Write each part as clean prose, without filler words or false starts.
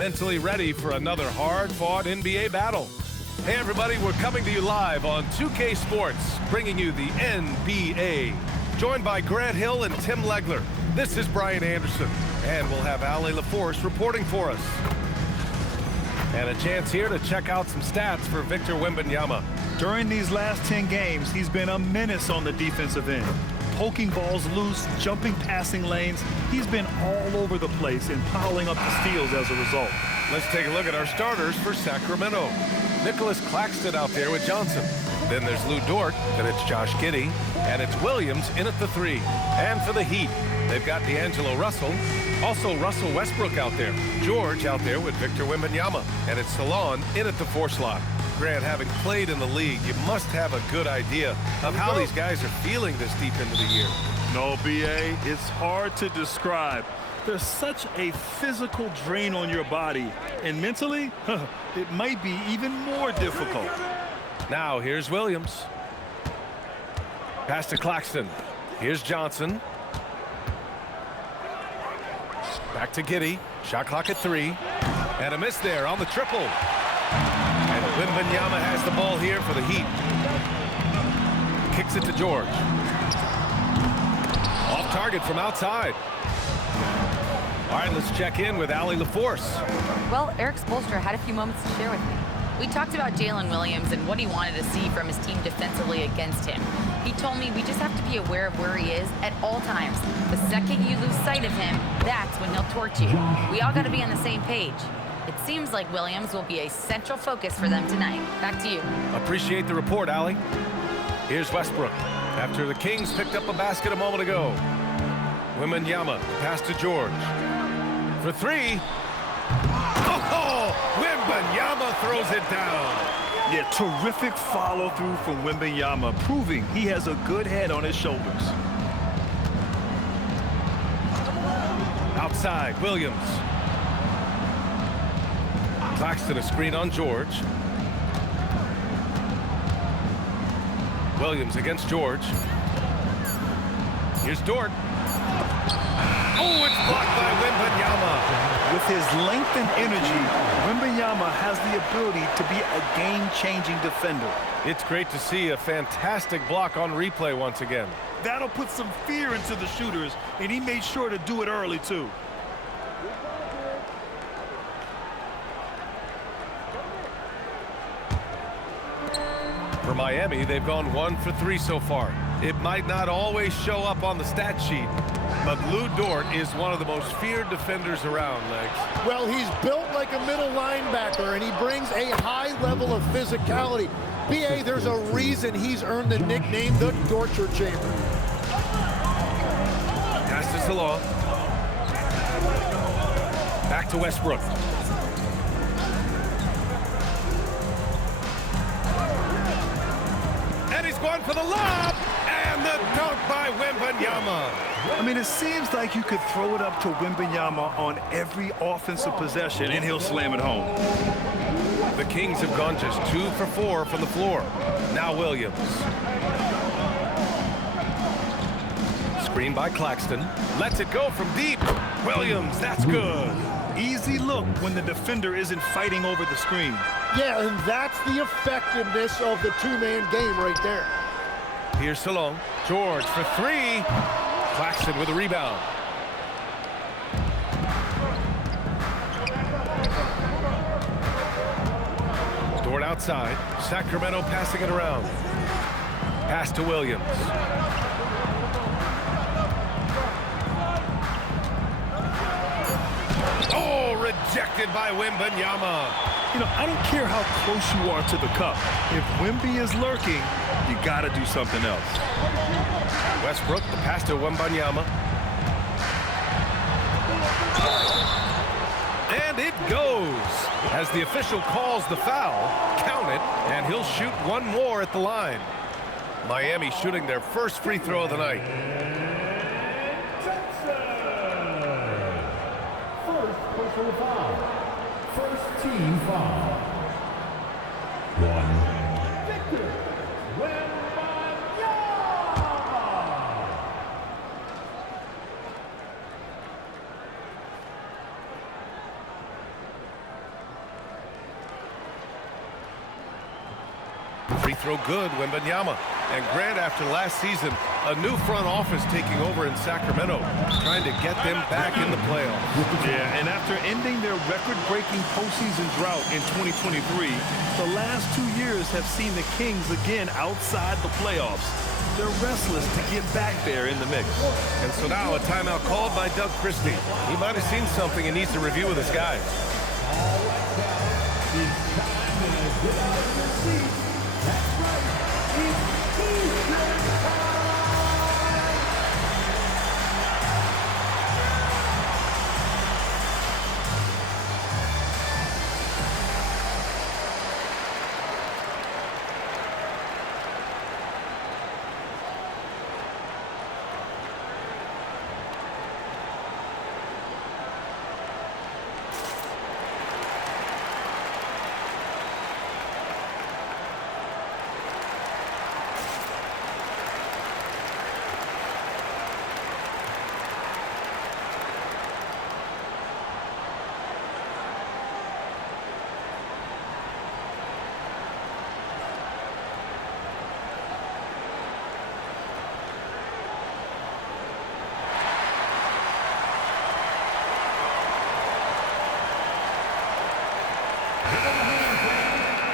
Mentally ready for another hard-fought NBA battle. Hey everybody, we're coming to you live on 2K Sports, bringing you the NBA. Joined by Grant Hill and Tim Legler. This is Brian Anderson, and we'll have Ali LaForce reporting for us. And a chance here to check out some stats for Victor Wembanyama. During these last 10 games, he's been a menace on the defensive end. Poking balls loose, jumping passing lanes. He's been all over the place and piling up the steals as a result. Let's take a look at our starters for Sacramento. Nicholas Claxton out there with Johnson. Then there's Lou Dort, then it's Josh Giddey, and it's Williams in at the 3. And for the Heat, they've got D'Angelo Russell, also Russell Westbrook out there, George out there with Victor Wembanyama, and it's Salon in at the 4 slot. Grant, having played in the league, you must have a good idea of how these guys are feeling this deep into the year. No, B.A., it's hard to describe. There's such a physical drain on your body, and mentally, it might be even more difficult. Now, here's Williams. Pass to Claxton. Here's Johnson. Back to Giddey. Shot clock at 3. And a miss there on the triple. And Wembanyama has the ball here for the Heat. Kicks it to George. Off target from outside. All right, let's check in with Ali LaForce. Well, Eric Spoelstra had a few moments to share with me. We talked about Jalen Williams and what he wanted to see from his team defensively against him. He told me we just have to be aware of where he is at all times. The second you lose sight of him, that's when he'll torch you. We all got to be on the same page. It seems like Williams will be a central focus for them tonight. Back to you. Appreciate the report, Ali. Here's Westbrook. After the Kings picked up a basket a moment ago. Wembanyama, pass to George. For 3. Oh, Wembanyama throws it down. Yeah, terrific follow-through from Wembanyama, proving he has a good head on his shoulders. Outside, Williams. Claxton, a screen on George. Williams against George. Here's Dort. Oh, it's blocked by Wembanyama. With his length and energy, Wembanyama has the ability to be a game-changing defender. It's great to see a fantastic block on replay once again. That'll put some fear into the shooters, and he made sure to do it early, too. For Miami, they've gone 1 for 3 so far. It might not always show up on the stat sheet, but Lou Dort is one of the most feared defenders around, Legs. Well, he's built like a middle linebacker, and he brings a high level of physicality. B.A., there's a reason he's earned the nickname the Torture Chamber. Pass to Salon. Back to Westbrook. And he's going for the lob, and the dunk by Wembanyama. I mean, it seems like you could throw it up to Wembanyama on every offensive possession, and he'll slam it home. The Kings have gone just 2 for 4 from the floor. Now Williams. Screen by Claxton. Lets it go from deep. Williams, that's good. Easy look when the defender isn't fighting over the screen. Yeah, and that's the effectiveness of the two-man game right there. Here's Salon. George for 3. Claxton with a rebound. Dort outside. Sacramento passing it around. Pass to Williams. Oh, rejected by Wembanyama. You know, I don't care how close you are to the cup. If Wemby is lurking, you got to do something else. Westbrook, the pass to Wembanyama. And it goes. As the official calls the foul, count it, and he'll shoot one more at the line. Miami shooting their first free throw of the night. First personal foul. First team foul. 1. Victor Wembanyama. Free throw good, Wembanyama. And Grant, after last season, a new front office taking over in Sacramento, trying to get them back in the playoffs. Yeah, and after ending their record-breaking postseason drought in 2023, the last 2 years have seen the Kings again outside the playoffs. They're restless to get back there in the mix. And so now a timeout called by Doug Christie. He might have seen something and needs to review with his guys.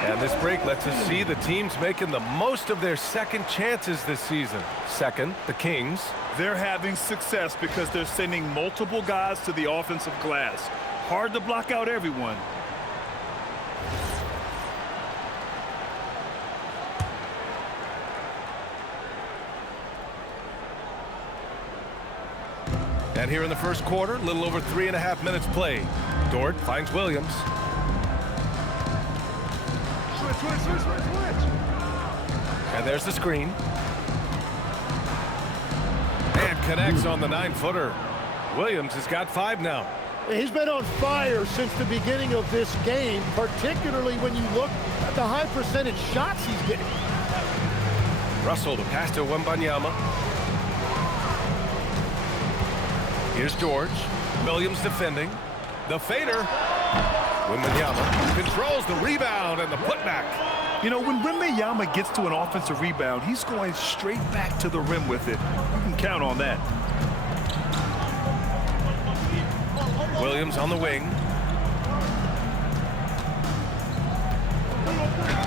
And this break lets us see the teams making the most of their second chances this season. Second, the Kings. They're having success because they're sending multiple guys to the offensive glass. Hard to block out everyone. And here in the first quarter, a little over 3.5 minutes played. Dort finds Williams. And there's the screen. And connects on the 9-footer. Williams has got 5 now. He's been on fire since the beginning of this game, particularly when you look at the high percentage shots he's getting. Russell to pass to Wembanyama. Here's George. Williams defending. The fader. Wembanyama controls the rebound and the putback. You know, when Wembanyama gets to an offensive rebound, he's going straight back to the rim with it. You can count on that. Williams on the wing.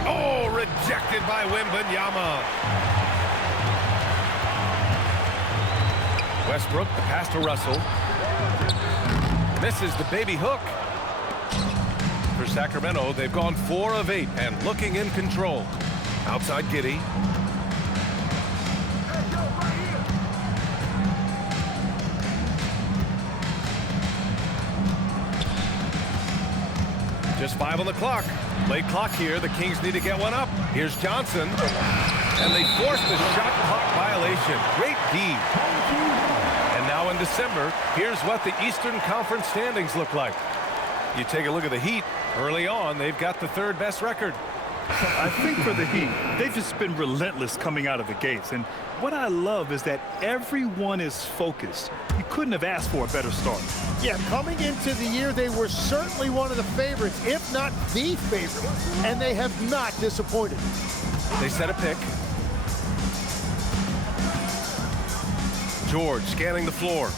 Oh, rejected by Wembanyama. Westbrook, the pass to Russell. Misses the baby hook. For Sacramento, they've gone 4 of 8 and looking in control. Outside Giddey. Just 5 on the clock. Late clock here. The Kings need to get one up. Here's Johnson. And they force the shot clock violation. Great D. And now in December, here's what the Eastern Conference standings look like. You take a look at the Heat. Early on, they've got the 3rd best record. I think for the Heat, they've just been relentless coming out of the gates. And what I love is that everyone is focused. You couldn't have asked for a better start. Yeah, coming into the year, they were certainly one of the favorites, if not the favorite, and they have not disappointed. They set a pick. George scanning the floor.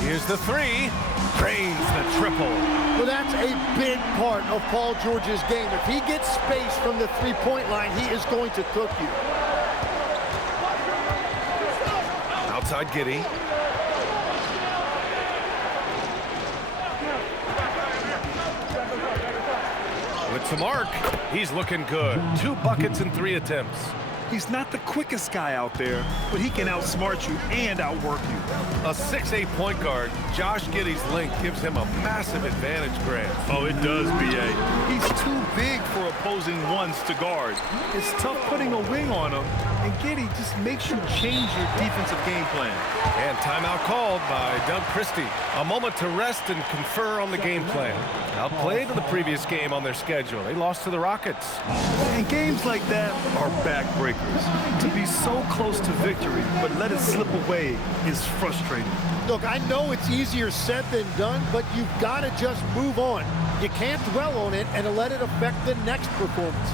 Here's the 3. Drains the triple. Well, that's a big part of Paul George's game. If he gets space from the three-point line, he is going to cook you. Outside Giddey. With the mark, he's looking good. 2 buckets in 3 attempts. He's not the quickest guy out there, but he can outsmart you and outwork you. A 6'8" point guard, Josh Giddey's length gives him a massive advantage, Grant. Oh, it does, B.A. He's too big for opposing ones to guard. It's tough putting a wing on him, and Giddey just makes you change your defensive game plan. And timeout called by Doug Christie. A moment to rest and confer on the game plan. Outplayed in the previous game on their schedule. They lost to the Rockets. And games like that are backbreakers. To be so close to victory, but let it slip away is frustrating. Look, I know it's easier said than done, but you've got to just move on. You can't dwell on it and let it affect the next performance.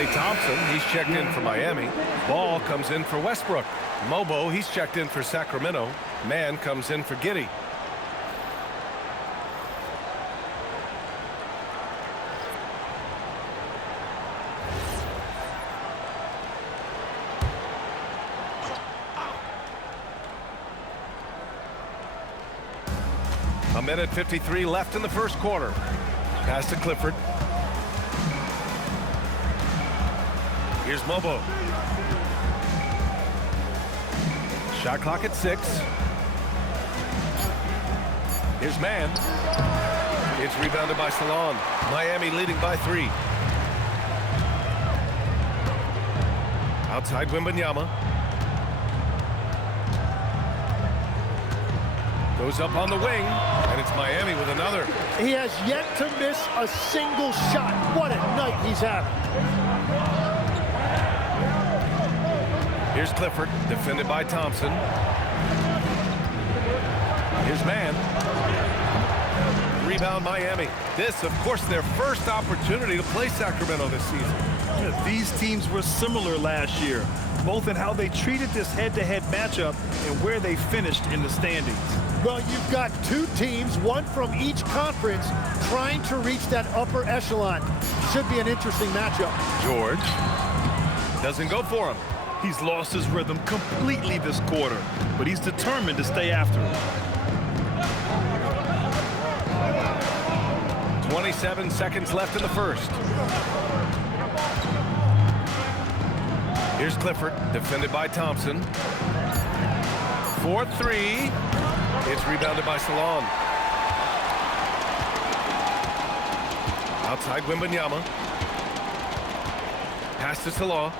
Klay Thompson, he's checked in for Miami. Ball comes in for Westbrook. Mobo, he's checked in for Sacramento. Man comes in for Giddey. A minute 53 left in the first quarter. Pass to Clifford. Here's Mobo. Shot clock at 6. Here's Man. It's rebounded by Salon. Miami leading by 3. Outside Wembanyama. Goes up on the wing, and it's Miami with another. He has yet to miss a single shot. What a night he's having. Here's Clifford, defended by Thompson. Here's Man. Rebound Miami. This, of course, their first opportunity to play Sacramento this season. These teams were similar last year, both in how they treated this head-to-head matchup and where they finished in the standings. Well, you've got two teams, one from each conference, trying to reach that upper echelon. Should be an interesting matchup. George doesn't go for him. He's lost his rhythm completely this quarter, but he's determined to stay after it. 27 seconds left in the first. Here's Clifford, defended by Thompson. 4-3. It's rebounded by Salon. Outside Wembanyama. Pass to Salon.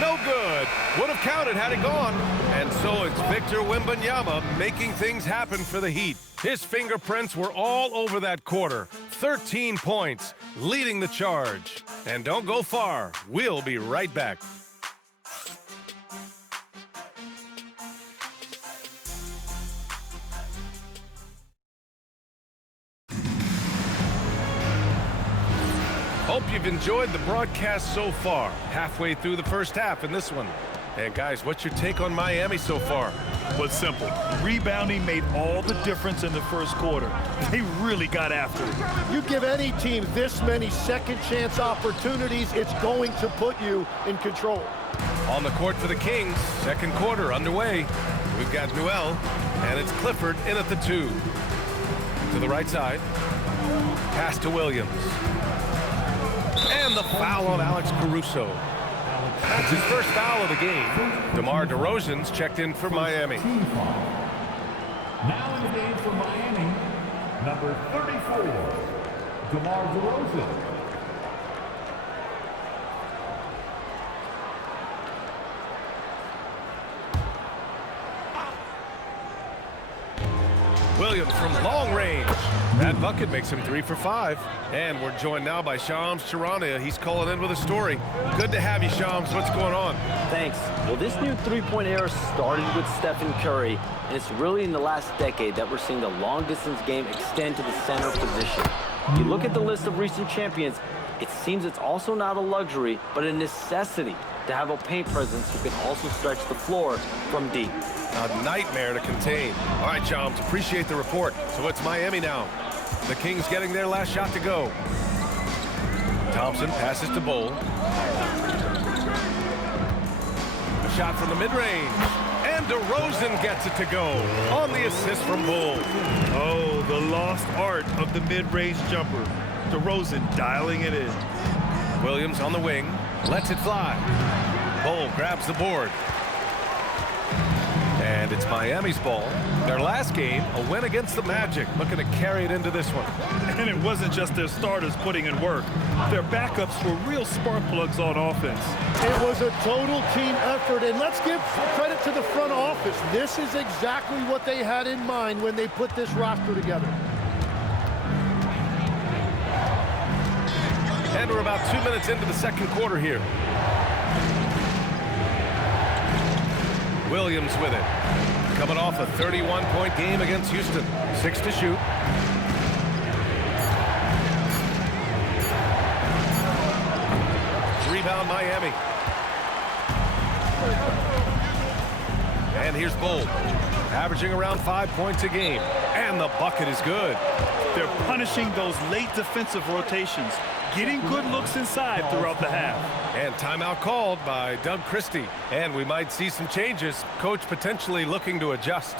No good. Would have counted had it gone. And so it's Victor Wembanyama making things happen for the Heat. His fingerprints were all over that quarter. 13 points, leading the charge. And don't go far. We'll be right back. Hope you've enjoyed the broadcast so far. Halfway through the first half in this one. And guys, what's your take on Miami so far? But simple. Rebounding made all the difference in the first quarter. They really got after it. You give any team this many second chance opportunities, it's going to put you in control. On the court for the Kings, second quarter underway. We've got Newell, and it's Clifford in at the 2. To the right side. Pass to Williams. And the foul on Alex Caruso. That's his first foul of the game. DeMar DeRozan's checked in for Miami. Now in the game for Miami, number 34, DeMar DeRozan. Williams from long range. That bucket makes him 3 for 5. And we're joined now by Shams Charania. He's calling in with a story. Good to have you, Shams. What's going on? Thanks. Well, this new three-point era started with Stephen Curry, and it's really in the last decade that we're seeing the long-distance game extend to the center position. You look at the list of recent champions, it seems it's also not a luxury, but a necessity to have a paint presence who can also stretch the floor from deep. A nightmare to contain. All right, Shams, appreciate the report. So it's Miami now. The Kings getting their last shot to go. Thompson passes to Bowl. A shot from the mid-range. And DeRozan gets it to go on the assist from Bull. Oh, the lost art of the mid-range jumper. DeRozan dialing it in. Williams on the wing. Lets it fly. Bull grabs the board. And it's Miami's ball. Their last game, a win against the Magic, looking to carry it into this one. And it wasn't just their starters putting in work. Their backups were real spark plugs on offense. It was a total team effort, and let's give credit to the front office. This is exactly what they had in mind when they put this roster together. And we're about 2 minutes into the second quarter here. Williams with it. Coming off a 31-point game against Houston. 6 to shoot. rebound, Miami. And here's Bold, averaging around 5 points a game. And the bucket is good. They're punishing those late defensive rotations, getting good looks inside throughout the half. And timeout called by Doug Christie. And we might see some changes. Coach potentially looking to adjust.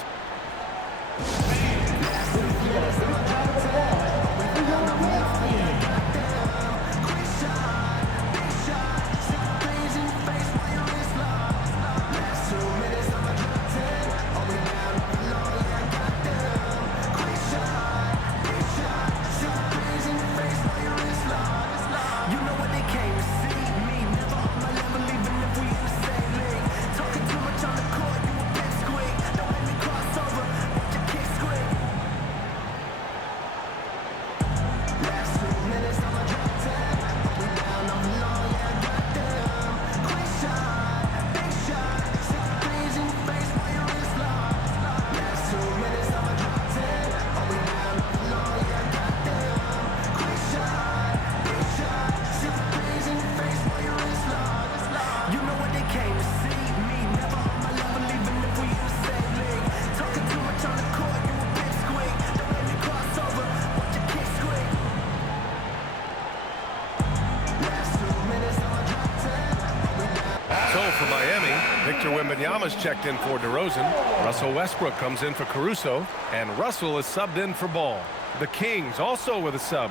For Miami, Victor Wembanyama's checked in for DeRozan. Russell Westbrook comes in for Caruso, and Russell is subbed in for Ball. The Kings also with a sub.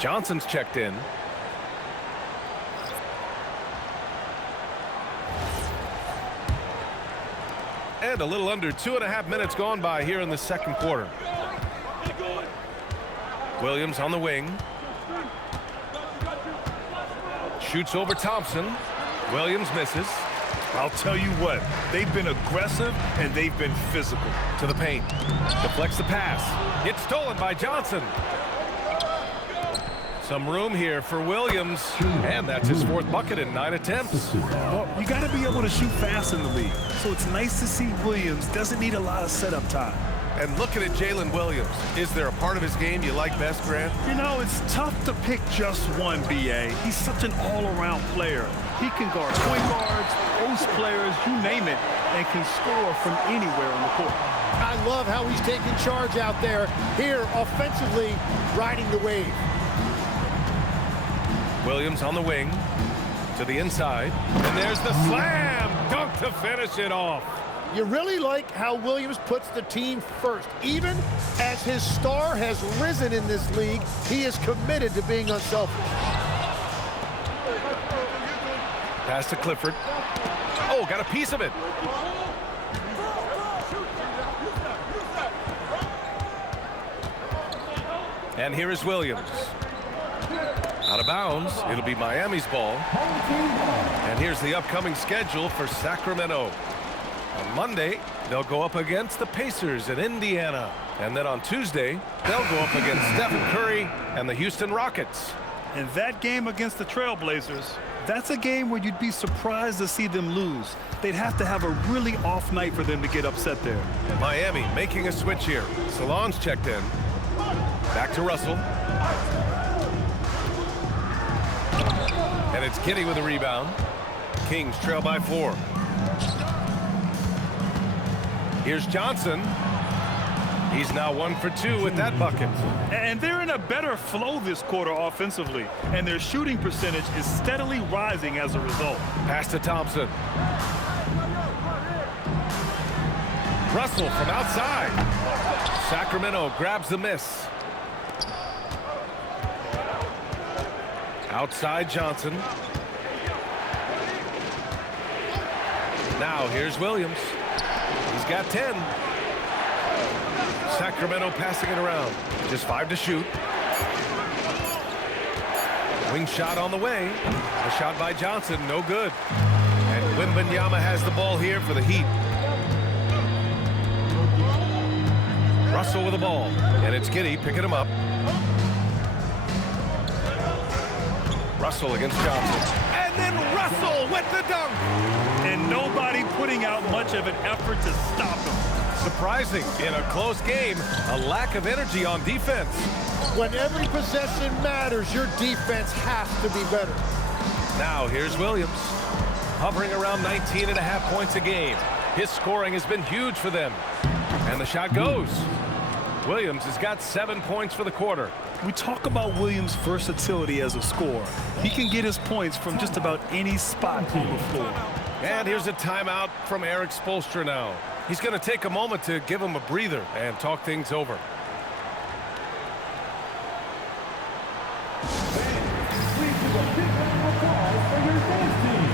Johnson's checked in. And a little under 2.5 minutes gone by here in the second quarter. Williams on the wing. Shoots over Thompson. Williams misses. I'll tell you what, they've been aggressive and they've been physical. To the paint. Deflects the pass. It's stolen by Johnson. Some room here for Williams. And that's his 4th bucket in 9 attempts. Well, you got to be able to shoot fast in the league. So it's nice to see Williams doesn't need a lot of setup time. And looking at Jalen Williams, is there a part of his game you like best, Grant? You know, it's tough to pick just one, B.A. He's such an all-around player. He can guard point guards, post players, you name it, and can score from anywhere on the court. I love how he's taking charge out there. Here, offensively, riding the wave. Williams on the wing. To the inside. And there's the slam dunk to finish it off. You really like how Williams puts the team first. Even as his star has risen in this league, he is committed to being unselfish. Pass to Clifford. Oh, got a piece of it. And here is Williams. Out of bounds. It'll be Miami's ball. And here's the upcoming schedule for Sacramento. On Monday, they'll go up against the Pacers in Indiana. And then on Tuesday, they'll go up against Stephen Curry and the Houston Rockets. And that game against the Trailblazers, that's a game where you'd be surprised to see them lose. They'd have to have a really off night for them to get upset there. Miami making a switch here. Salon's checked in. Back to Russell. And it's Kitty with a rebound. Kings trail by 4. Here's Johnson. He's now 1 for 2 with that bucket. And they're in a better flow this quarter offensively, and their shooting percentage is steadily rising as a result. Pass to Thompson. Russell from outside. Sacramento grabs the miss. Outside Johnson. Now here's Williams. He's got 10. Sacramento passing it around. Just 5 to shoot. Wing shot on the way. A shot by Johnson, no good. And Wembanyama has the ball here for the Heat. Russell with the ball. And it's Giddey picking him up. Russell against Johnson. And then Russell with the dunk. And nobody putting out much of an effort to stop him. Surprising in a close game, a lack of energy on defense. When every possession matters, your defense has to be better. Now here's Williams, hovering around 19.5 points a game. His scoring has been huge for them. And the shot goes. Williams has got 7 points for the quarter. We talk about Williams' versatility as a scorer. He can get his points from just about any spot on the floor. And here's a timeout from Erik Spoelstra now. He's going to take a moment to give him a breather and talk things over. Please give a big round of applause for your dance team.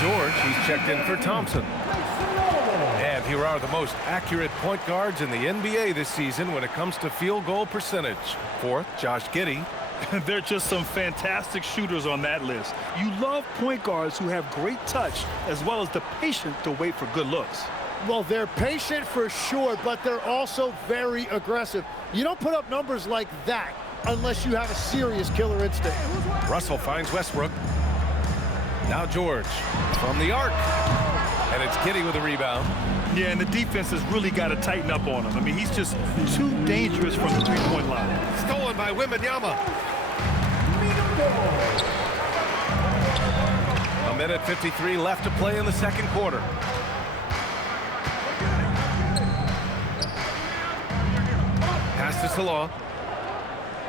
George, he's checked in for Thompson. And here are the most accurate point guards in the NBA this season when it comes to field goal percentage. Fourth, Josh Giddey. They're just some fantastic shooters on that list. You love point guards who have great touch as well as the patience to wait for good looks. Well, they're patient for sure, but they're also very aggressive. You don't put up numbers like that unless you have a serious killer instinct. Russell finds Westbrook. Now George from the arc. And it's Giddey with a rebound. Yeah, and the defense has really got to tighten up on him. I mean, he's just too dangerous from the three-point line. Stolen by Wembanyama. A minute 53 left to play in the second quarter. Pass to Salah.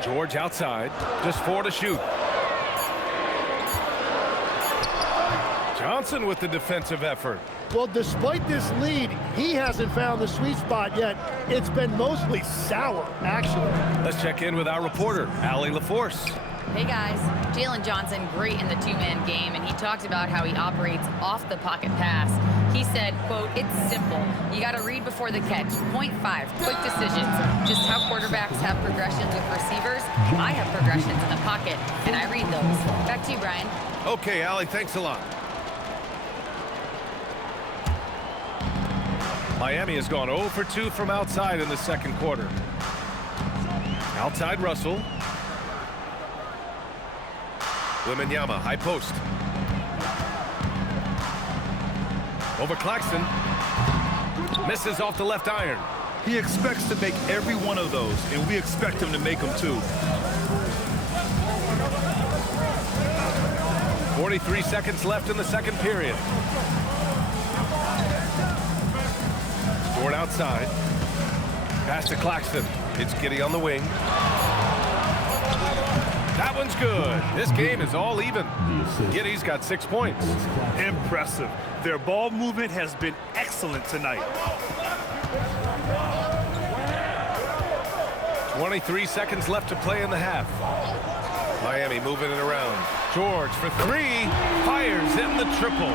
George outside. Just 4 to shoot. Johnson with the defensive effort. Well, despite this lead, he hasn't found the sweet spot yet. It's been mostly sour, actually. Let's check in with our reporter, Allie LaForce. Hey guys, Jalen Johnson great in the two-man game, and he talked about how he operates off the pocket pass. He said, quote, "It's simple. You got to read before the catch. Point 5, quick decisions. Just how quarterbacks have progressions with receivers, I have progressions in the pocket, and I read those." Back to you, Brian. Okay, Allie, thanks a lot. Miami has gone 0 for 2 from outside in the second quarter. Outside Russell. Wembanyama, high post. Over Claxton. Misses off the left iron. He expects to make every one of those, and we expect him to make them too. 43 seconds left in the second period. Ford outside. Pass to Claxton. It's Giddey on the wing. That one's good. This game is all even. Giddey's got 6 points. Impressive. Their ball movement has been excellent tonight. 23 seconds left to play in the half. Miami moving it around. George for 3. Fires in the triple.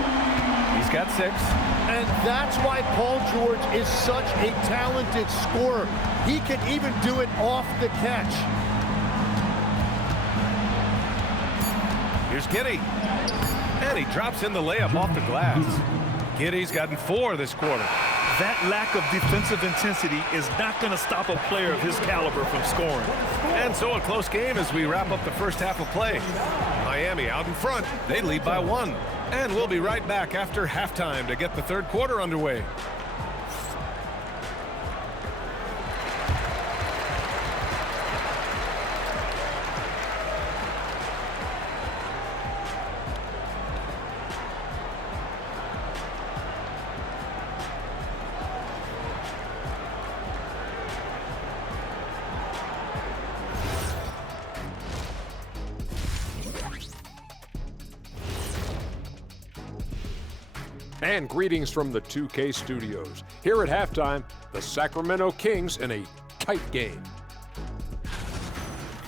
He's got 6. And that's why Paul George is such a talented scorer. He can even do it off the catch. Here's Giddey. And he drops in the layup off the glass. Giddey's gotten 4 this quarter. That lack of defensive intensity is not going to stop a player of his caliber from scoring. And so a close game as we wrap up the first half of play. Miami out in front. They lead by 1. And we'll be right back after halftime to get the third quarter underway. And greetings from the 2K studios. Here at halftime, the Sacramento Kings in a tight game.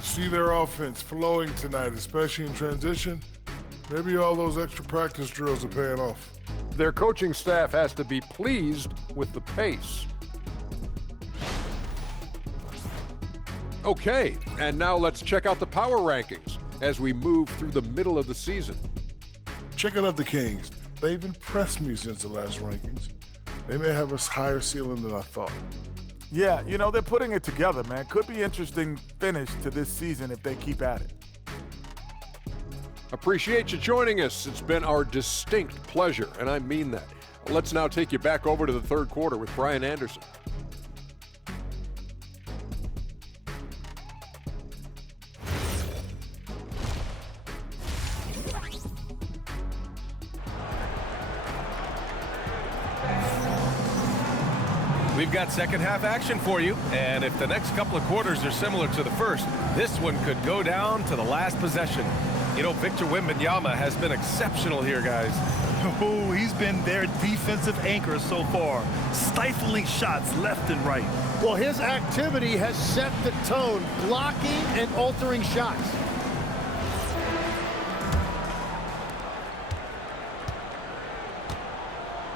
See their offense flowing tonight, especially in transition. Maybe all those extra practice drills are paying off. Their coaching staff has to be pleased with the pace. Okay, and now let's check out the power rankings as we move through the middle of the season. Checking out the Kings. They've impressed me since the last rankings. They may have a higher ceiling than I thought. Yeah, you know, they're putting it together, man. Could be interesting finish to this season if they keep at it. Appreciate you joining us. It's been our distinct pleasure, and I mean that. Let's now take you back over to the third quarter with Brian Anderson. We've got second half action for you, and if the next couple of quarters are similar to the first, this one could go down to the last possession. You know, Victor Wembanyama has been exceptional here, guys. Oh, he's been their defensive anchor so far, stifling shots left and right. Well, his activity has set the tone, blocking and altering shots.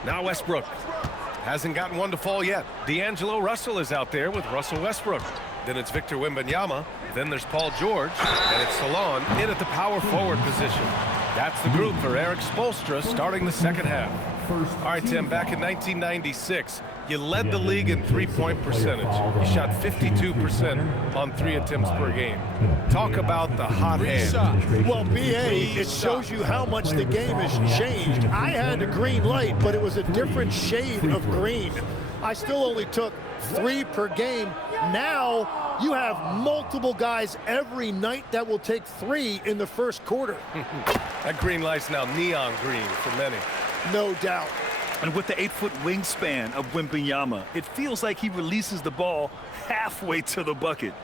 Now Westbrook. Hasn't gotten one to fall yet. D'Angelo Russell is out there with Russell Westbrook. Then it's Victor Wembanyama. Then there's Paul George. And it's Salon in at the power forward position. That's the group for Eric Spoelstra starting the second half. All right, Tim, back in 1996, you led the league in three-point percentage. You shot 52% on 3 attempts per game. Talk about the hot hand. Well, B.A., it shows you how much the game has changed. I had a green light, but it was a different shade of green. I still only took 3 per game. Now you have multiple guys every night that will take 3 in the first quarter. That green light's now neon green for many. No doubt. And with the 8-foot wingspan of Wembanyama, it feels like he releases the ball halfway to the bucket.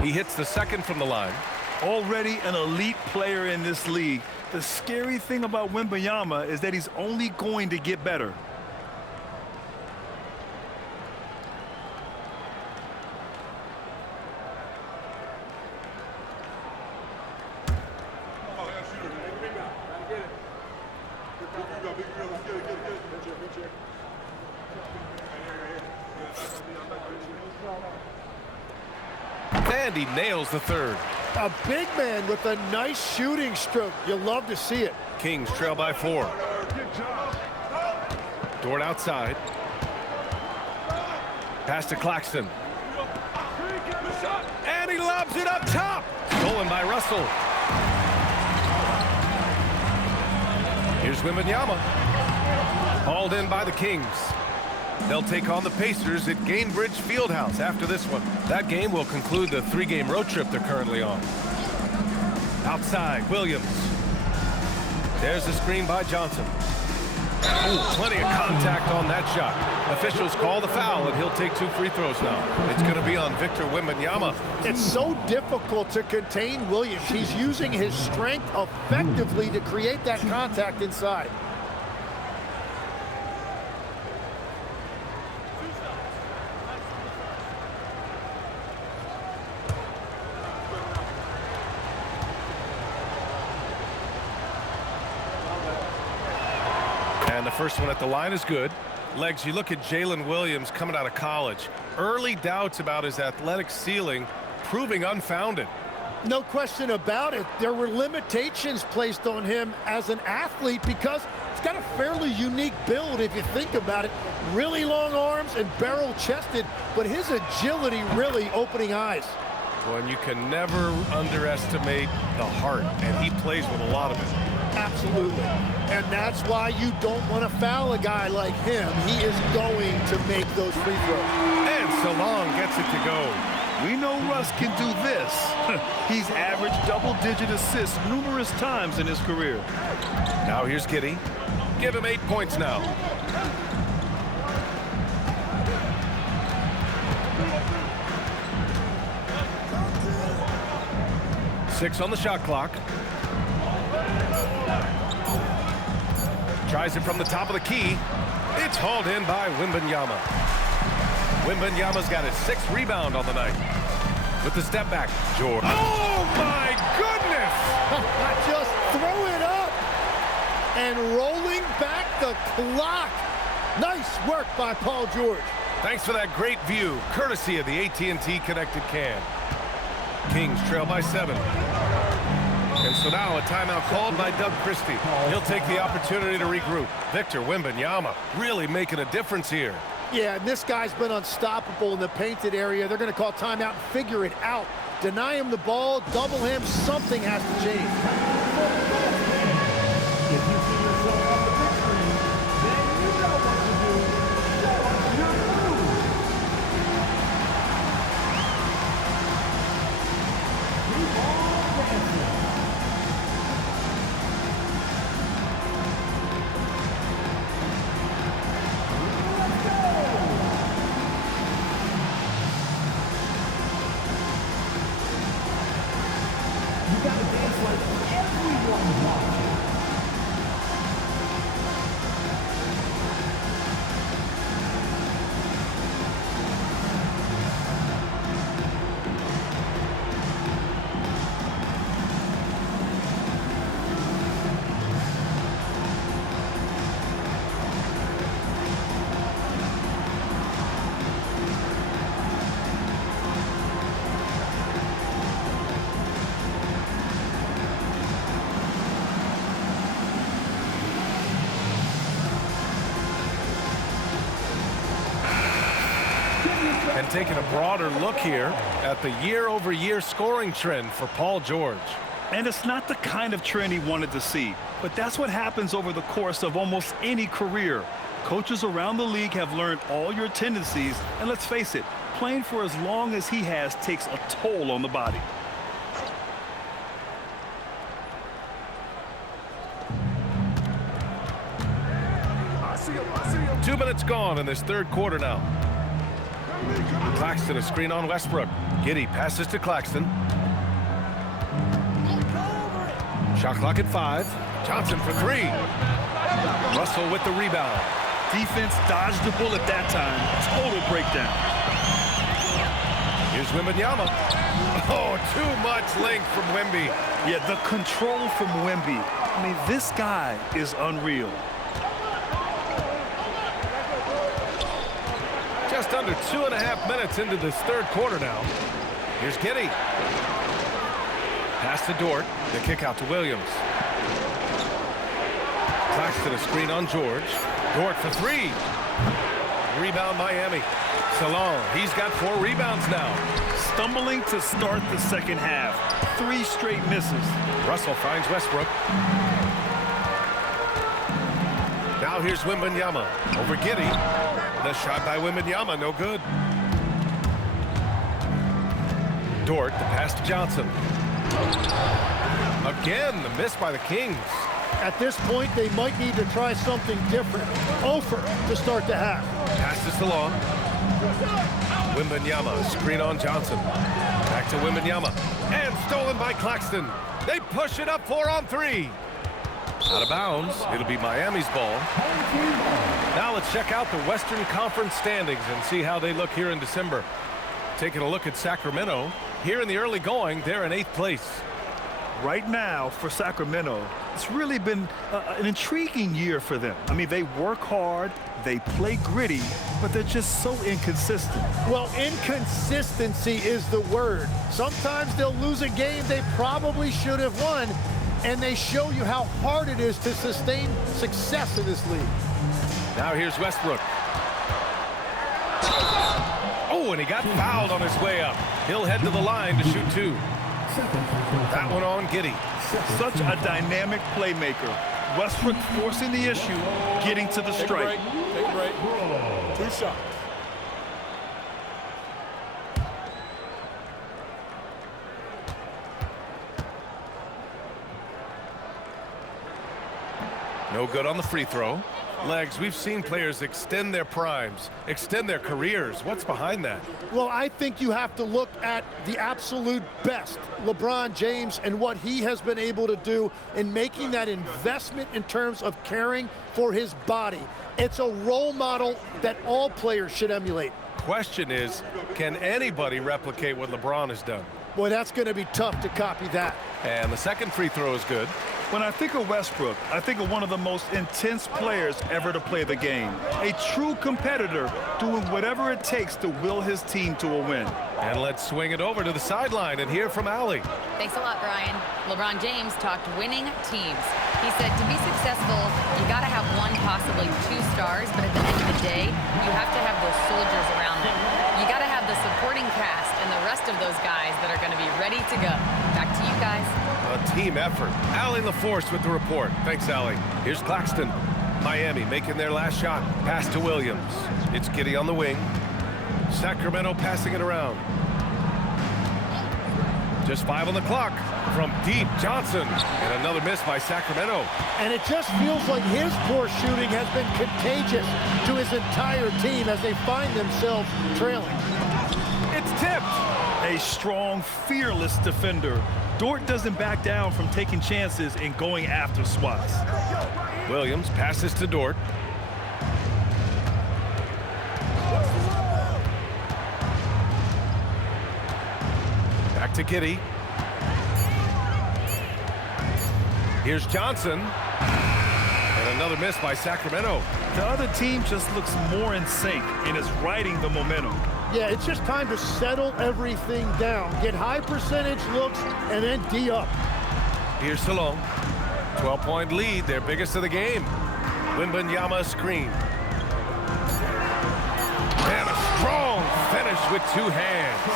He hits the second from the line. Already an elite player in this league. The scary thing about Wembanyama is that he's only going to get better. And he nails the third. A big man with a nice shooting stroke. You'll love to see it. Kings trail by 4. Dort outside. Pass to Claxton. And he lobs it up top. Stolen by Russell. Here's Wembanyama. Hauled in by the Kings. They'll take on the Pacers at Gainbridge Fieldhouse after this one. That game will conclude the 3-game road trip they're currently on. Outside, Williams. There's the screen by Johnson. Ooh, plenty of contact on that shot. Officials call the foul, and he'll take 2 free throws now. It's going to be on Victor Wembanyama. It's so difficult to contain Williams. He's using his strength effectively to create that contact inside. And the first one at the line is good. Legs, you look at Jalen Williams coming out of college. Early doubts about his athletic ceiling proving unfounded. No question about it. There were limitations placed on him as an athlete because he's got a fairly unique build if you think about it. Really long arms and barrel-chested, but his agility really opening eyes. Well, and you can never underestimate the heart, and he plays with a lot of it. Absolutely. And that's why you don't want to foul a guy like him. He is going to make those free throws. And Salon gets it to go. We know Russ can do this. He's averaged double-digit assists numerous times in his career. Now here's Giddey. Give him 8 points now. Six on the shot clock. Tries it from the top of the key. It's hauled in by Wembanyama. Wembanyama's got his 6th rebound on the night. With the step back, George. Oh, my goodness! Just throw it up and rolling back the clock. Nice work by Paul George. Thanks for that great view, courtesy of the AT&T Connected Can. Kings trail by 7. And so now a timeout called by Doug Christie. He'll take the opportunity to regroup. Victor Wembanyama really making a difference here. Yeah, and this guy's been unstoppable in the painted area. They're going to call timeout and figure it out. Deny him the ball, double him, something has to change. If you see yourself on the big screen, then you know what to do. Show us your move. Keep on dancing. Let's go. You gotta dance like everyone's watching. And taking a broader look here at the year-over-year scoring trend for Paul George. And it's not the kind of trend he wanted to see, but that's what happens over the course of almost any career. Coaches around the league have learned all your tendencies, and let's face it, playing for as long as he has takes a toll on the body. I see him. 2 minutes gone in this 3rd quarter now. Claxton a screen on Westbrook. Giddey passes to Claxton. Shot clock at 5. Johnson for 3. Russell with the rebound. Defense dodged the bullet that time. Total breakdown. Here's Wembanyama. Oh, too much length from Wemby. Yeah, the control from Wemby. I mean, this guy is unreal. Just under 2.5 minutes into this 3rd quarter now. Here's Giddey. Pass to Dort. The kick out to Williams. Claxton a screen on George. Dort for 3. Rebound Miami. Salon, he's got 4 rebounds now. Stumbling to start the 2nd half. 3 straight misses. Russell finds Westbrook. Now here's Wembanyama over Giddey. The shot by Wembanyama, no good. Dort, the pass to Johnson. Again, the miss by the Kings. At this point, they might need to try something different. Over to start the half. Pass to Salon. Wembanyama, screen on Johnson. Back to Wembanyama. And stolen by Claxton. They push it up 4 on 3. Out of bounds. It'll be Miami's ball. Now let's check out the Western Conference standings and see how they look here in December. Taking a look at Sacramento. Here in the early going, they're in 8th place. Right now, for Sacramento, it's really been an intriguing year for them. I mean, they work hard, they play gritty, but they're just so inconsistent. Well, inconsistency is the word. Sometimes they'll lose a game they probably should have won, and they show you how hard it is to sustain success in this league. Now here's Westbrook. Oh, and he got fouled on his way up. He'll head to the line to shoot 2. That one on Giddey. Such a dynamic playmaker. Westbrook forcing the issue, getting to the strike. Take a break. 2 shots. No good on the free throw. Legs, we've seen players extend their primes, extend their careers. What's behind that? Well, I think you have to look at the absolute best, LeBron James, and what he has been able to do in making that investment in terms of caring for his body. It's a role model that all players should emulate. Question is, can anybody replicate what LeBron has done? Boy, that's going to be tough to copy that. And the second free throw is good. When I think of Westbrook, I think of one of the most intense players ever to play the game. A true competitor doing whatever it takes to will his team to a win. And let's swing it over to the sideline and hear from Allie. Thanks a lot, Brian. LeBron James talked winning teams. He said to be successful, you got to have one, possibly two stars, but at the end of the day, you have to have those soldiers around them. You got to have the supporting cast and the rest of those guys that are going to be ready to go. Back to you guys. A team effort. Allie LaForce with the report. Thanks, Allie. Here's Claxton. Miami making their last shot. Pass to Williams. It's Giddey on the wing. Sacramento passing it around. Just 5 on the clock. From deep, Johnson. And another miss by Sacramento. And it just feels like his poor shooting has been contagious to his entire team as they find themselves trailing. It's tipped. A strong, fearless defender. Dort doesn't back down from taking chances and going after swats. Williams passes to Dort. Back to Giddey. Here's Johnson. And another miss by Sacramento. The other team just looks more in sync and is riding the momentum. Yeah, it's just time to settle everything down. Get high percentage looks and then D up. Here's Salome. 12-point lead, their biggest of the game. Wembanyama screen. And a strong finish with two hands.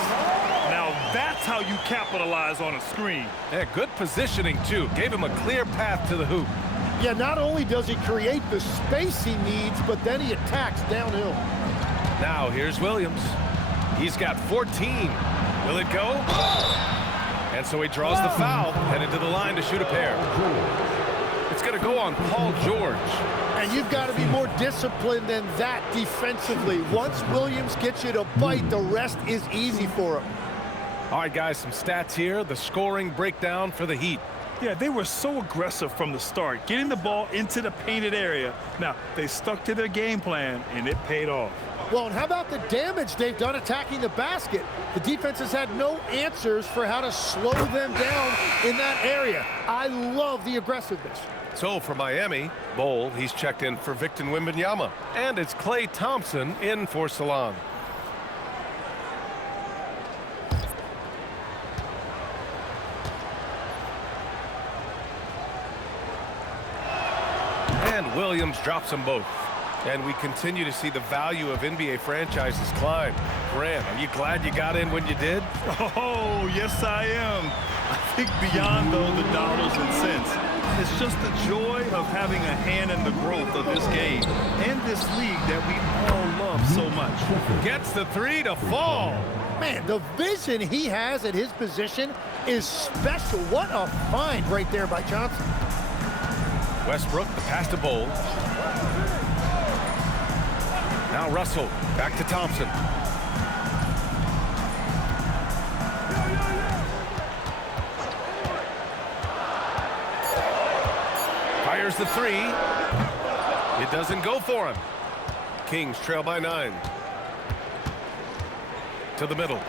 Now that's how you capitalize on a screen. Yeah, good positioning, too. Gave him a clear path to the hoop. Yeah, not only does he create the space he needs, but then he attacks downhill. Now here's Williams. He's got 14. Will it go? And so he draws the foul, headed to the line to shoot a pair. It's going to go on Paul George. And you've got to be more disciplined than that defensively. Once Williams gets you to bite, the rest is easy for him. All right, guys, some stats here. The scoring breakdown for the Heat. Yeah, they were so aggressive from the start, getting the ball into the painted area. Now, they stuck to their game plan, and it paid off. Well, and how about the damage they've done attacking the basket? The defense has had no answers for how to slow them down in that area. I love the aggressiveness. So for Miami, Bol, he's checked in for Victor Wembanyama. And it's Klay Thompson in for Salon. And Williams drops them both. And we continue to see the value of NBA franchises climb. Grant, are you glad you got in when you did? Oh, yes, I am. I think beyond, though, the dollars and cents, it's just the joy of having a hand in the growth of this game and this league that we all love so much. Gets the three to fall. Man, the vision he has at his position is special. What a find right there by Johnson. Westbrook, the pass to Bol. Now Russell, back to Thompson. Fires the three. It doesn't go for him. Kings trail by 9. To the middle.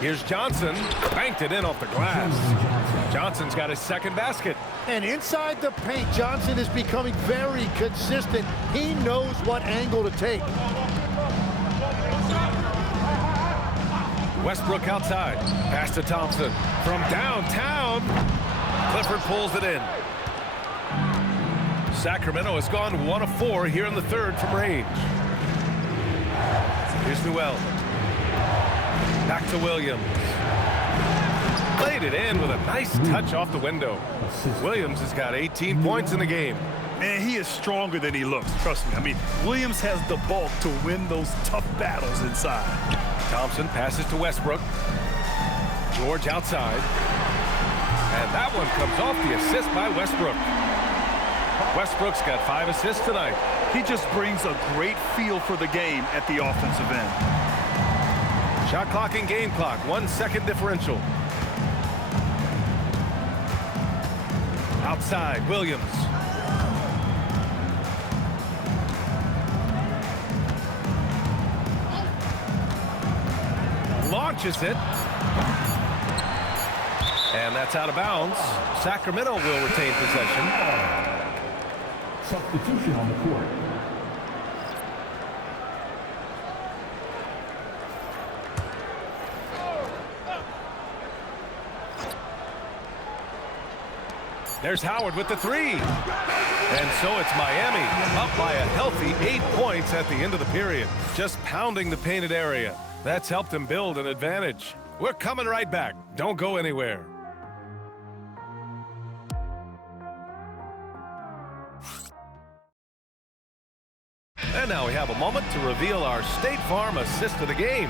Here's Johnson. Banked it in off the glass. Johnson's got his second basket. And inside the paint, Johnson is becoming very consistent. He knows what angle to take. Westbrook outside. Pass to Thompson. From downtown. Clifford pulls it in. Sacramento has gone 1 of 4 here in the third from range. Here's Newell. Back to Williams. Played it in with a nice touch off the window. Williams has got 18 points in the game. Man, he is stronger than he looks, trust me. I mean, Williams has the bulk to win those tough battles inside. Thompson passes to Westbrook. George outside. And that one comes off the assist by Westbrook. Westbrook's got 5 assists tonight. He just brings a great feel for the game at the offensive end. Shot clock and game clock, 1 second differential. Outside, Williams. Launches it. And that's out of bounds. Sacramento will retain possession. Substitution on the court. There's Howard with the 3. And so it's Miami up by a healthy 8 points at the end of the period. Just pounding the painted area. That's helped them build an advantage. We're coming right back. Don't go anywhere. And now we have a moment to reveal our State Farm assist of the game.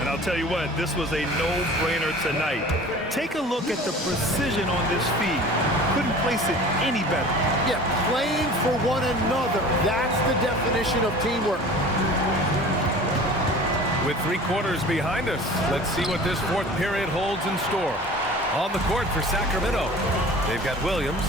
And I'll tell you what, this was a no-brainer tonight. Take a look at the precision on this feed. Couldn't place it any better. Yeah, playing for one another. That's the definition of teamwork. With 3 quarters behind us, let's see what this 4th period holds in store. On the court for Sacramento, they've got Williams,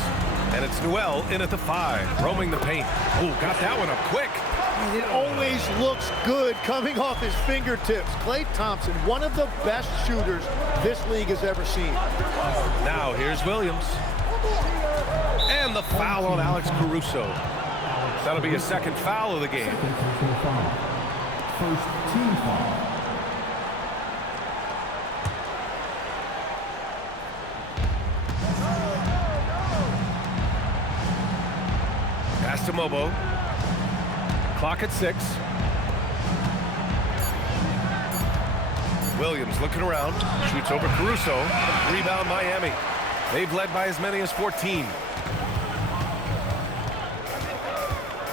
and it's Newell in at the 5, roaming the paint. Oh, got that one up quick. And it always looks good coming off his fingertips. Klay Thompson, one of the best shooters this league has ever seen. Now here's Williams. And the foul on Alex Caruso. That'll be a 2nd foul of the game. First team foul. Pass to Mobo. Clock at 6. Williams looking around. Shoots over Caruso. Rebound Miami. They've led by as many as 14.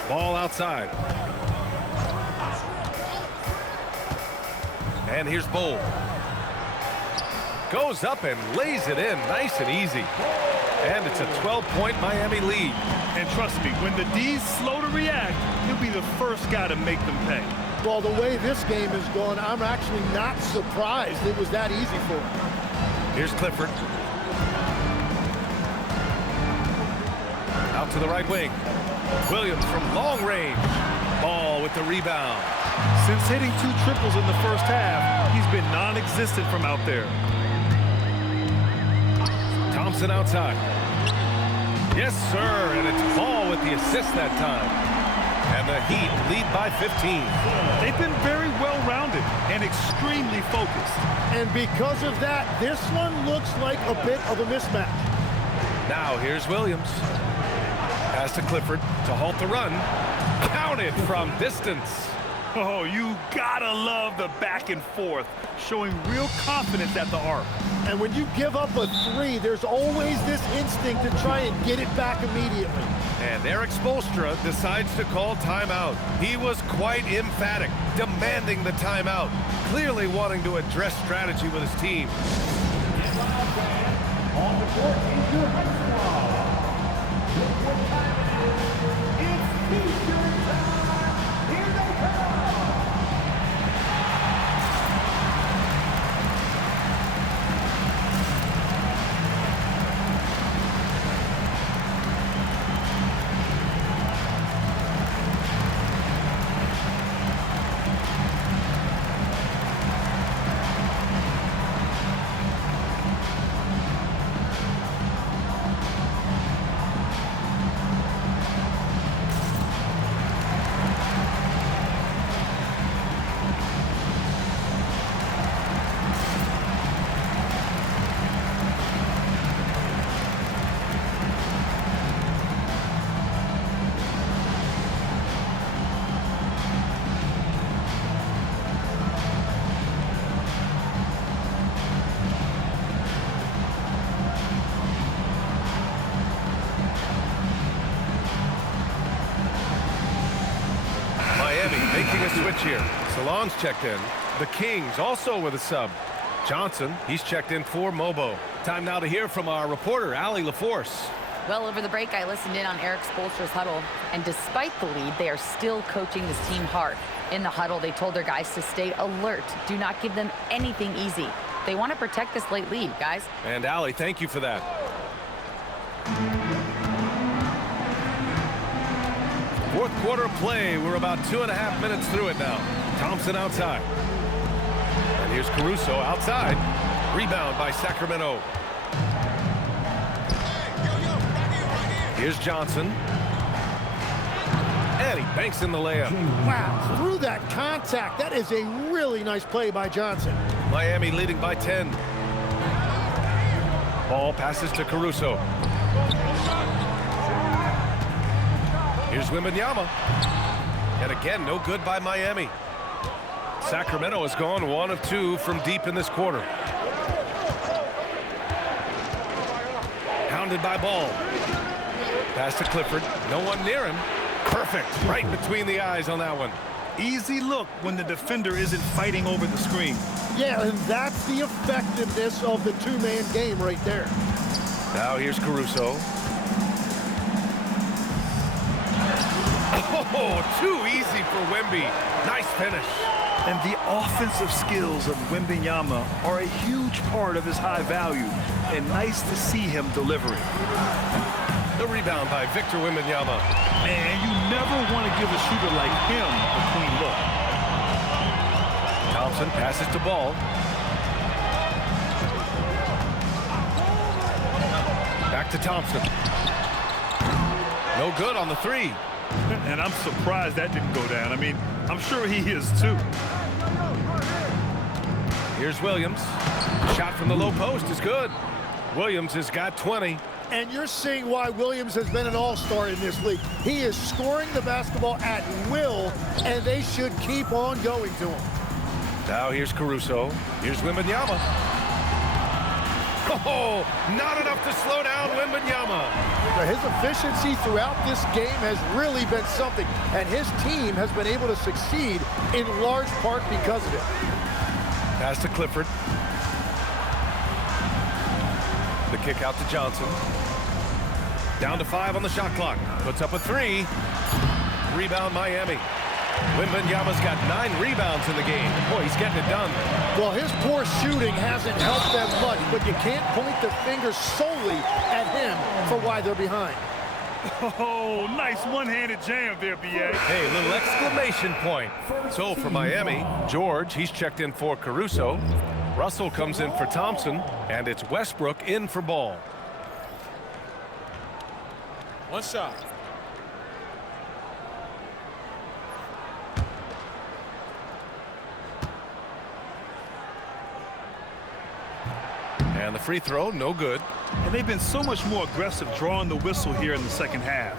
Ball outside. And here's Bowl. Goes up and lays it in nice and easy. And it's a 12-point Miami lead. And trust me, when the D's slow to react, he'll be the first guy to make them pay. Well, the way this game is going, I'm actually not surprised it was that easy for him. Here's Clifford. Out to the right wing. Williams from long range. Ball with the rebound. Since hitting 2 triples in the first half, he's been non-existent from out there. Thompson outside. Yes, sir, and it's Ball with the assist that time. And the Heat lead by 15. They've been very well-rounded and extremely focused. And because of that, this one looks like a bit of a mismatch. Now here's Williams. Pass to Clifford to halt the run. Counted from distance. Oh, you gotta love the back and forth, showing real confidence at the arc. And when you give up a 3, there's always this instinct to try and get it back immediately. And Eric Spoelstra decides to call timeout. He was quite emphatic, demanding the timeout, clearly wanting to address strategy with his team. On the court is your high squad. Look what time it is. It's T-shirt time. Here they come. Making a switch here. Salon's checked in. The Kings also with a sub. Johnson, he's checked in for Mobo. Time now to hear from our reporter, Allie LaForce. Well, over the break, I listened in on Eric Spoelstra's huddle, and despite the lead, they are still coaching this team hard. In the huddle, they told their guys to stay alert. Do not give them anything easy. They want to protect this late lead, guys. And Allie, thank you for that. Fourth quarter play. We're about 2.5 minutes through it now. Thompson outside. And here's Caruso outside. Rebound by Sacramento. Here's Johnson. And he banks in the layup. Wow, through that contact. That is a really nice play by Johnson. Miami leading by 10. Ball passes to Caruso. Here's Wembanyama. And again, no good by Miami. Sacramento has gone 1 of 2 from deep in this quarter. Hounded by Ball. Pass to Clifford. No one near him. Perfect. Right between the eyes on that one. Easy look when the defender isn't fighting over the screen. Yeah, and that's the effectiveness of the two-man game right there. Now here's Caruso. Oh, too easy for Wemby. Nice finish. And the offensive skills of Wembanyama are a huge part of his high value, and nice to see him delivering. The rebound by Victor Wembanyama. Man, you never want to give a shooter like him a clean look. Thompson passes to Ball. Back to Thompson. No good on the three. And I'm surprised that didn't go down. I mean, I'm sure he is too. Here's Williams. Shot from the low post is good. Williams has got 20. And you're seeing why Williams has been an all-star in this league. He is scoring the basketball at will, and they should keep on going to him. Now here's Caruso. Here's Wembanyama. Oh, not enough to slow down Wembanyama. His efficiency throughout this game has really been something, and his team has been able to succeed in large part because of it. Pass to Clifford. The kick out to Johnson. Down to 5 on the shot clock. Puts up a 3. Rebound Miami. Wembanyama's got 9 rebounds in the game. Boy, he's getting it done. Well, his poor shooting hasn't helped them much, but you can't point the finger solely at him for why they're behind. Oh, nice one-handed jam there, B.A. Hey, a little exclamation point. So for Miami, George, he's checked in for Caruso. Russell comes in for Thompson, and it's Westbrook in for Ball. One shot. And the free throw, no good. And they've been so much more aggressive drawing the whistle here in the second half.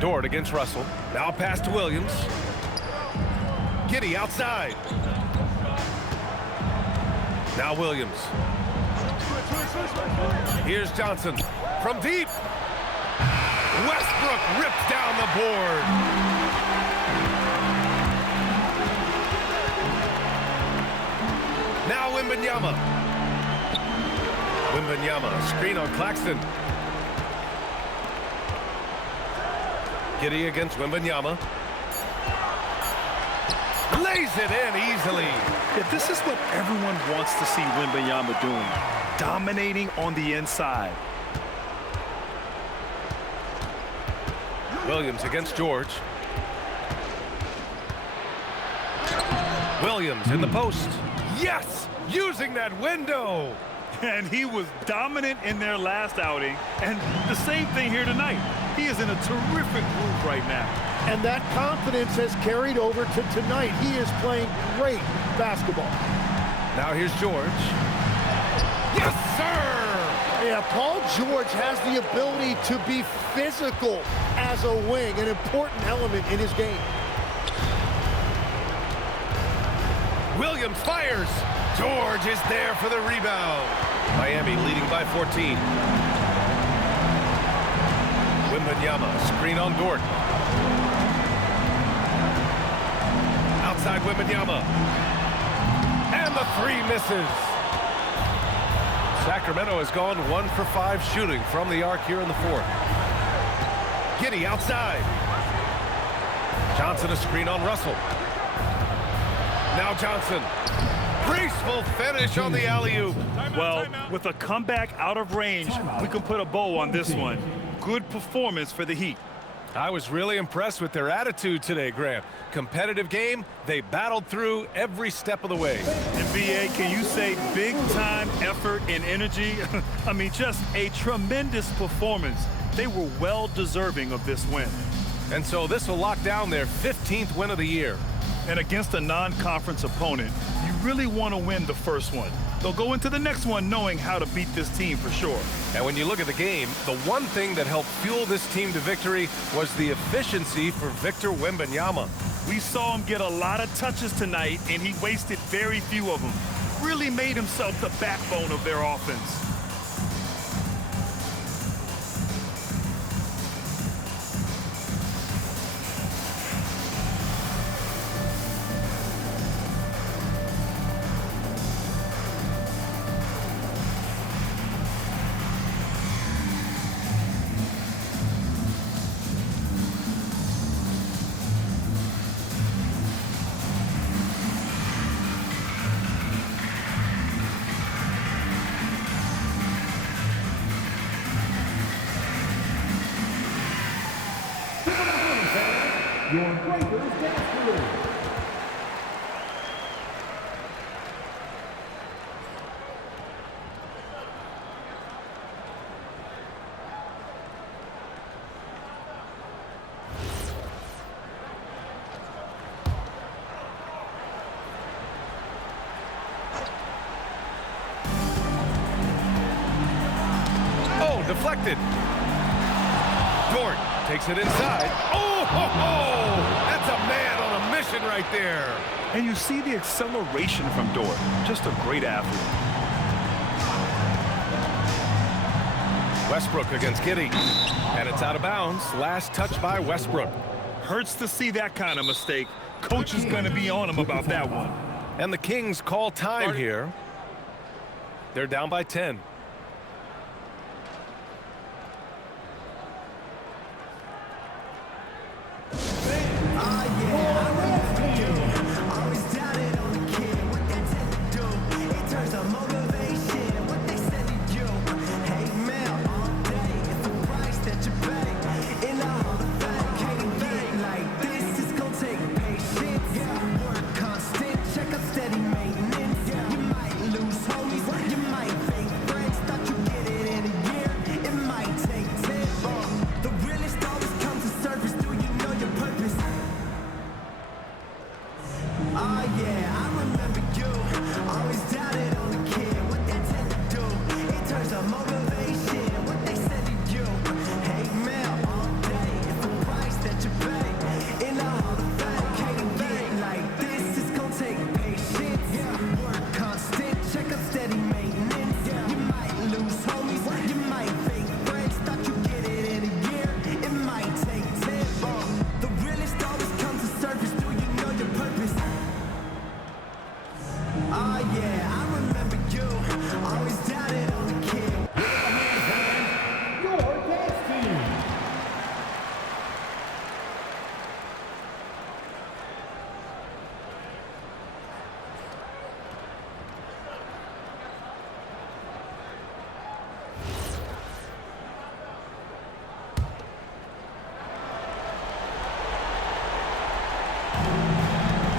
Dort against Russell. Now pass to Williams. Giddey outside. Now Williams. Here's Johnson from deep. Westbrook ripped down the board. Now Wembanyama. Wembanyama, screen on Claxton. Giddey against Wembanyama. Lays it in easily. Yeah, this is what everyone wants to see Wembanyama doing. Dominating on the inside. Williams against George. Williams in the post. Yes! Using that window! And he was dominant in their last outing. And the same thing here tonight. He is in a terrific groove right now. And that confidence has carried over to tonight. He is playing great basketball. Now here's George. Yes, sir! Yeah, Paul George has the ability to be physical as a wing, an important element in his game. Williams fires. George is there for the rebound. Miami leading by 14. Wembanyama, screen on Dort. outside Wembanyama. And the three misses. Sacramento has gone 1 for 5 shooting from the arc here in the fourth. Giddey outside. Johnson a screen on Russell. Now Johnson. Graceful finish on the alley-oop. Well, with a comeback out of range, we can put a bow on this one. Good performance for the Heat. I was really impressed with their attitude today, Grant. Competitive game, they battled through every step of the way. And BA, can you say big time effort and energy? I mean, just a tremendous performance. They were well deserving of this win. And so this will lock down their 15th win of the year. And against a non-conference opponent, you really want to win the first one. They'll go into the next one knowing how to beat this team for sure. And when you look at the game, the one thing that helped fuel this team to victory was the efficiency for Victor Wembanyama. We saw him get a lot of touches tonight, and he wasted very few of them. Really made himself the backbone of their offense. Your Breakers Dance Crew. Oh, deflected. Dort takes it inside. Oh, ho, ho! That's a man on a mission right there. And you see the acceleration from Dort. Just a great athlete. Westbrook against Giddey. And it's out of bounds. Last touch by Westbrook. Hurts to see that kind of mistake. Coach is going to be on him about that one. And the Kings call time here. They're down by 10.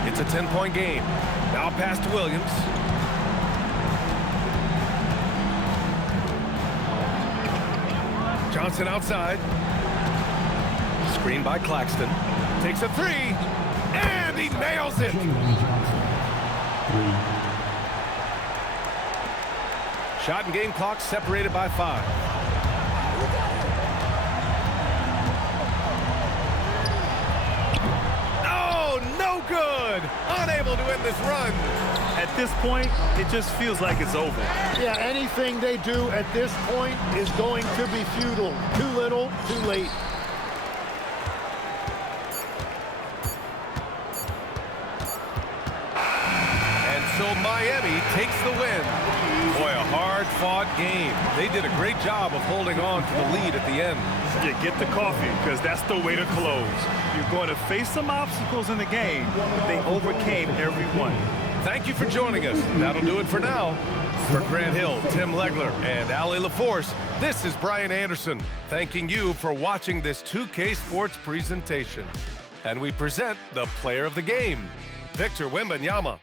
It's a 10-point game. Now pass to Williams. Johnson outside. Screen by Claxton. Takes a three. And he nails it. Shot and game clock separated by 5. No good. Unable to end this run. At this point, it just feels like it's over. Yeah, anything they do at this point is going to be futile. Too little, too late. Miami takes the win. Boy, a hard-fought game. They did a great job of holding on to the lead at the end. Yeah, get the coffee, because that's the way to close. You're going to face some obstacles in the game. They overcame every one. Thank you for joining us. That'll do it for now. For Grant Hill, Tim Legler, and Allie LaForce, this is Brian Anderson, thanking you for watching this 2K Sports presentation. And we present the player of the game, Victor Wembanyama.